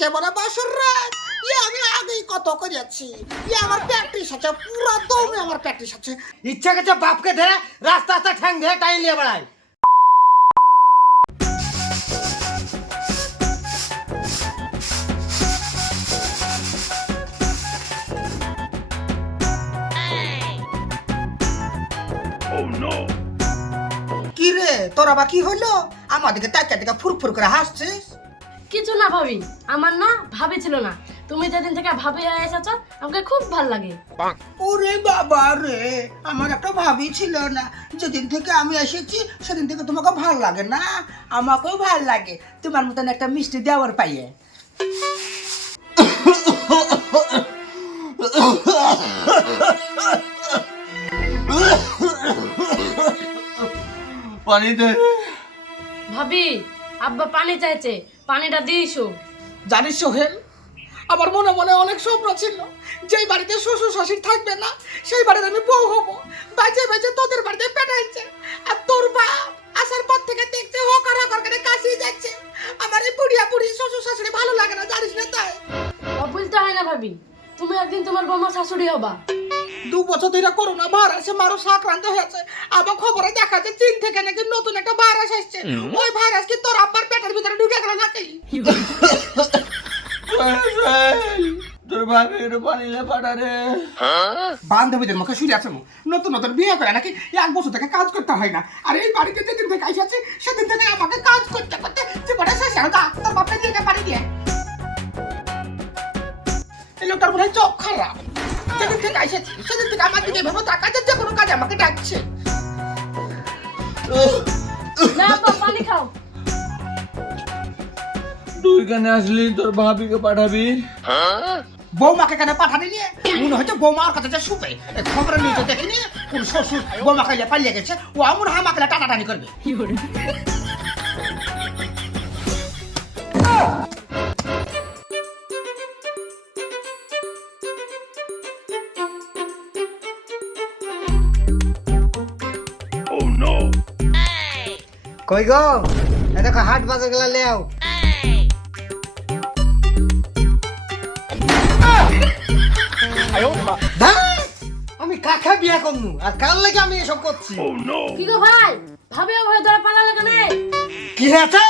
কে বলে বাসর রাত ইয়ে আমি আগেই কত করেছি। ইয়ে আমার প্র্যাকটিস আছে পুরো দমে আমার প্র্যাকটিস আছে ইচ্ছা করছে বাপকে ধরে রাস্তা রাস্তা ঠ্যাং ধরে টাইম নিয়ে বেড়ায়। কি রে তোর আবার কি হলো? আমাদেরকে তাকে তাকে ফুরফুর করে হাসছিস? কিছু না ভাবি। আমার না ভাবি ছিল না। তুমি যেদিন থেকে ভাবি হয়ে এসেছ আমাকে খুব ভালো লাগে। ওরে বাবা রে আমার একটা ভাবি ছিল না। যেদিন থেকে আমি এসেছি সেদিন থেকে তোমাকে ভালো লাগে না? আমাকেও ভালো লাগে। তোমার মতন একটা মিষ্টি দেওয়ার পাইয়ে। পানি দে ভাবি আব্বা পানি চাইছে। পানিটা দিয়েছ? জানিস সোহেল আমার মনে মনে অনেক স্বপ্ন ছিল যেই বাড়িতে শ্বশুর শাশুড়ি থাকবে না সেই বাড়িতে আমি বউ হব। বাজে বাজে তোদের বাড়িতে পেটাইছে। আর তোর বাপ আসার পর থেকে দেখতে হকার হকার করে কাশিয়ে যাচ্ছে। আমার এই বুড়িয়া বুড়ি শ্বশুর শাশুড়ি ভালো লাগে না জানিস না তাই? ও বলতে হয় না ভাবি তুমি একদিন তোমার বৌমা শাশুড়ি হবা। দু বছর ধরে করোনা ভাইরাসে মানুষ আক্রান্ত হয়েছে। আবার খবরে দেখা যাচ্ছে চীন থেকে নাকি নতুন একটা ভাইরাস আসছে ওই ভাইরাস কি তোর আব্বার পেটের ভিতরে ঢুকে গেল তোর ভাবির পানি লে রে। বান্ধবীদের মুখে শুনে আছে নতুন নতুন বিয়ে করে নাকি? এক বছর থেকে কাজ করতে হয় না। আর এই বাড়িতে যেদিন থেকে এসেছে সেদিন থেকে আমাকে কাজ করতে করতে জীবনে শেষ হয়ে যা তোর বাপে দিয়ে বাড়ি দিয়ে। এই লোকটার মনে হয় চোখ খারাপ। যেদিন থেকে সেদিন থেকে আমার দিকে ভেবে তাকাচ্ছে যে কোনো কাজে আমাকে ডাকছে। না পানি খাও। তুই কেন আসলি? তোর ভাবিকে পাঠাবি? বৌমাকে কেন পাঠানি নিয়ে মনে হচ্ছে বৌমা ওর কাছে যে শুবে। এই খবরের নিউজে দেখিনি। কোন শ্বশুর বৌমা খাইলে পালিয়ে গেছে। ও আমন হামাকে টানাটানি করবে। কই গো? এ দেখো হাট বাজার গেলা লেও আমি কাকা বিয়া করনু? আর কার লাগে আমি এসব করছি? কি গো ভাই? ভাবি ভয় ধরে পালালে কেন? কি হয়েছে?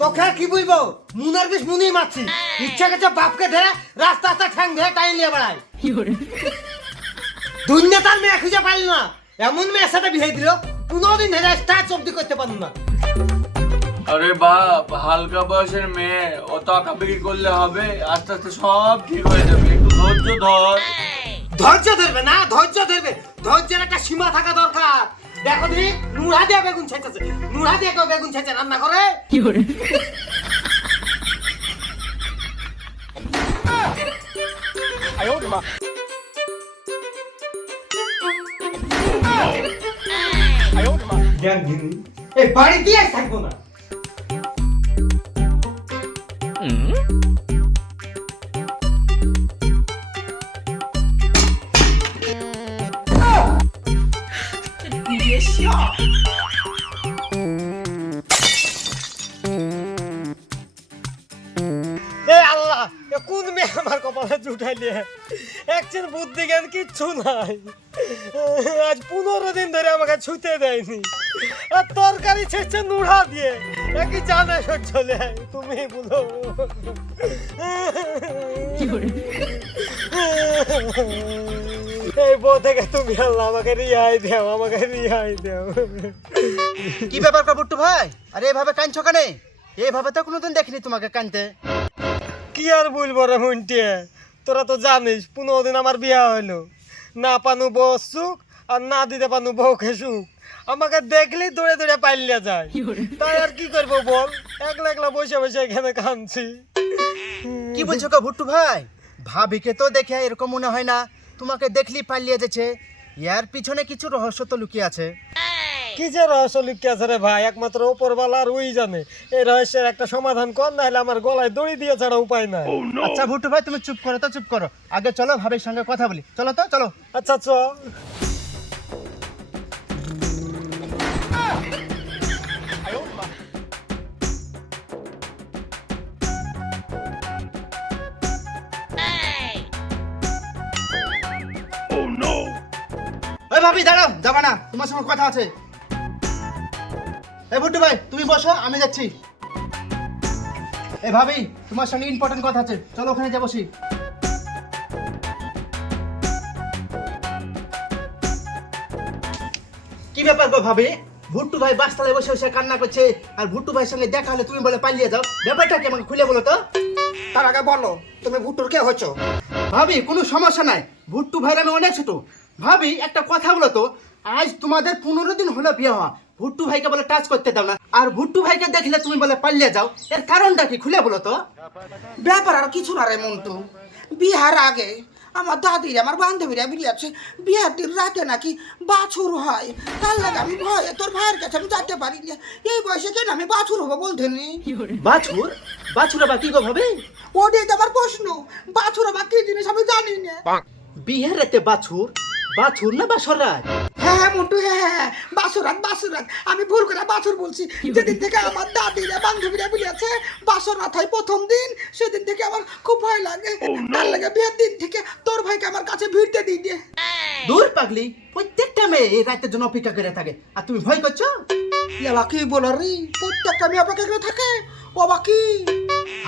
তোকে আর কি বলব? মুনার বিষ মুনি মারছি। ইচ্ছা করছে বাপকে ধরে রাস্তা রাস্তা ঠ্যাং ধরে টাইম নিয়ে বেড়ায় দুনিয়া তার মেয়ে খুঁজে পাইল না। এমন মেয়ের সাথে বিয়ে দিল পনেরো দিন ধরে স্টার্ট অব্দি করতে পারল না। আরে বাপ হালকা বয়সের মেয়ে অত আঁকাবিকি করলে হবে। আস্তে আস্তে সব ঠিক হয়ে যাবে। একটু ধৈর্য ধর। ধৈর্য ধরবে না ধৈর্য ধরবে। ধৈর্যের একটা সীমা থাকা দরকার। দেখো দিদি নুড়া দিয়ে বেগুন ছেঁচেছে। নুড়া দিয়ে কেউ বেগুন ছেঁচে রান্না করে? এই বাড়ি দিয়ে থাকব না। এ কপালে জুটাইলে একদিন বুদ্ধি জ্ঞান কিচ্ছু নাই। আজ পনেরো দিন ধরে আমাকে ছুতে দেয়নি। আর তরকারি ছেড়ছে নুড়া দিয়ে। একই জানে সব চলে তুমি বলো। এই বউ থেকে তুমি আল্লাহ আমাকে রিহাই দেও আমাকে রিহাই দেও। কি ব্যাপার কাবুট্টু ভাই? আরে এভাবে কাঁদছো কেনে? এভাবে তো কোনোদিন দেখিনি তোমাকে কাঁদতে। কি আর বলব রে মন্টিয়ে? তোরা তো জানিস পনেরো দিন আমার বিয়া হইল। না পানু বউ সুখ আর না দিতে পানু বউকে সুখ। আমাকে দেখলেই দৌড়ে দৌড়ে পাইলে যায়। তাই আর কি করব বল? একলা একলা বসে বসে এখানে কাঁদছি। কি বলছো কাবুট্টু ভাই? ভাবিকে তো দেখে এরকম মনে হয় না। তোমাকে দেখলি পালিয়ে যাচ্ছে ইয়ার পিছনে কিছু রহস্য তো লুকিয়ে আছে। কি যে রহস্য লুকিয়ে আছে রে ভাই? একমাত্র ওপরওয়ালা আর ওই জানে। এই রহস্যের একটা সমাধান কর না হলে আমার গলায় দড়ি দিয়ে ছাড়া উপায় নাই। oh, আচ্ছা ভুট্টু ভাই তুমি চুপ করো তো চুপ করো। আগে চলো ভাবির সঙ্গে কথা বলি। চলো তো চলো। আচ্ছা চল। oh, ভাবি দাঁড়াও যাবা না। তোমার সঙ্গে কথা আছে। এই ভাই তুমি বসো আমি যাচ্ছি। ভাবি তোমার সঙ্গে ইম্পর্টেন্ট কথা আছে। চলো ওখানে যা বসি। কি ব্যাপার গো ভাবি? ভুট্টু ভাই বাসতলায় বসে বসে কান্না করছে আর ভুট্টু ভাইয়ের সঙ্গে দেখা হলে তুমি বলে পালিয়ে যাও। ব্যাপারটা কি আমাকে খুলে বলো তো? তার আগে বলো তুমি ভুট্টুর কে হচ্ছ ভাবি কোনো সমস্যা নাই। ভুট্টু ভাইয়ের আমি অনেক ছোট। ভাবি একটা কথা বলো তো আজ তোমাদের পনেরো দিন হলো বিয়ে হওয়া। ভুট্টু ভাইকে বলে টাচ করতে দাও না। আর ভুট্টু ভাইকে দেখলে তুমি বলে পাল্লে যাও। এর কারণটা কি খুলে বলো তো? ব্যাপার আর কিছু না রে মন্টু। বিহার আগে আমার দাদির আমার বান্ধবীরা বিলিয়াছে বিহার দিন রাতে নাকি বাছুর হয়। তার লাগে আমি ভয়ে তোর ভাইয়ের কাছে আমি যেতে পারি না। এই বয়সে কেন আমি বাছুর হব বলতে নি? বাছুর? বাছুর আবার কি গো ভাবি? ওটাই তো আমার প্রশ্ন। বাছুর আবার কি জিনিস আমি জানি না। বিহার রাতে বাছুর? বাছুর না বাসর রাত হ্যাঁ হ্যাঁ মন্টু হ্যাঁ হ্যাঁ হ্যাঁ। বাসুরাত বাসুরাত। আমি ভুল করে বাছুর বলছি। যেদিন থেকে আমার দাদিরা বান্ধবীরা বলিয়াছে বাসুরাত হয় প্রথম দিন সেদিন থেকে আমার খুব ভয় লাগে। তার লাগে বিয়ের দিন থেকে তোর ভাইকে আমার কাছে ভিড়তে দিই দূর পাগলি প্রত্যেকটা মেয়ে এই রাতের জন্য অপেক্ষা করে থাকে। আর তুমি ভয় করছ? ইয়ালা কি বলো রে? প্রত্যেকটা মেয়ে অপেক্ষা করে থাকে। ও বাকি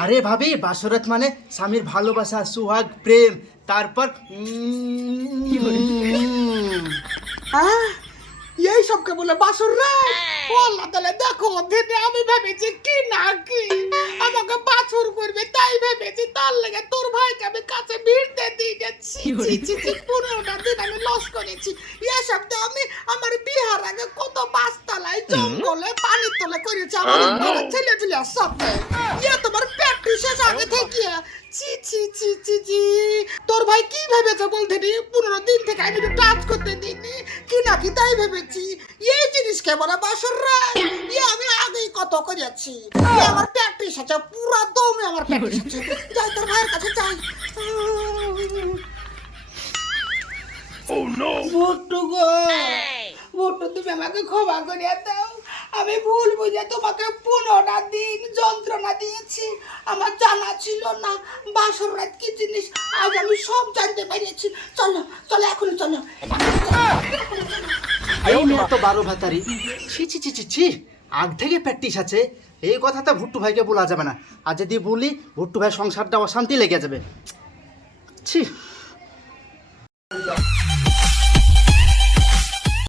আরে ভাবি বাসরাত মানে স্বামীর ভালোবাসা সুহাগ প্রেম তারপর এই সবকে বলে বাসুর রে? ও আল্লাহ তাহলে দেখো দিনে আমি ভেবেছি কি না কি? আমাকে বাছুর করবে তাই ভেবেছি তার লেগে তোর ভাইকে আমি কাছে ভিড়তে দিয়ে যাচ্ছি। পনেরোটা দিন আমি লস করেছি। এসব তো আমি আমার বিহার আগে কত বাসতলায় জঙ্গলে পানির তলে করেছি আমার ছেলে পিলার সাথে ইয়ে তোমার পেট শেষ আগে থেকে। ছি ছি ছি ছি ছি। তোর ভাই কি ভেবেছে বলতে নি? পনেরো দিন থেকে আমি টাচ করতে দিইনি। কি নাকি তাই ভেবেছি? এই জিনিস কে বলে বাসর রায় আমি আগেই কত করেছি ইয়ে আমার প্র্যাকটিস আছে পুরো দমে আমার প্র্যাকটিস আছে যাই তোর ভাইয়ের কাছে যাই। ভুট্টু গো ভুট্টু তুমি আমাকে ক্ষমা করিয়া দাও। আমি ভুল বুঝে তোমাকে পনেরোটা দিন যন্ত্রণা দিয়েছি। আমার জানা ছিল না বাসর রাত কি জিনিস, আজ আমি সব জানতে পেরেছি। চলো চলো এখন চলো। তো ছি ছি ছি আগ থেকে প্র্যাকটিস আছে। এই কথাটা ভুট্টু ভাইকে বলা যাবে না। আর যদি বলি, ভুট্টু ভাই সংসারটা অশান্তি লেগে যাবে। ছি।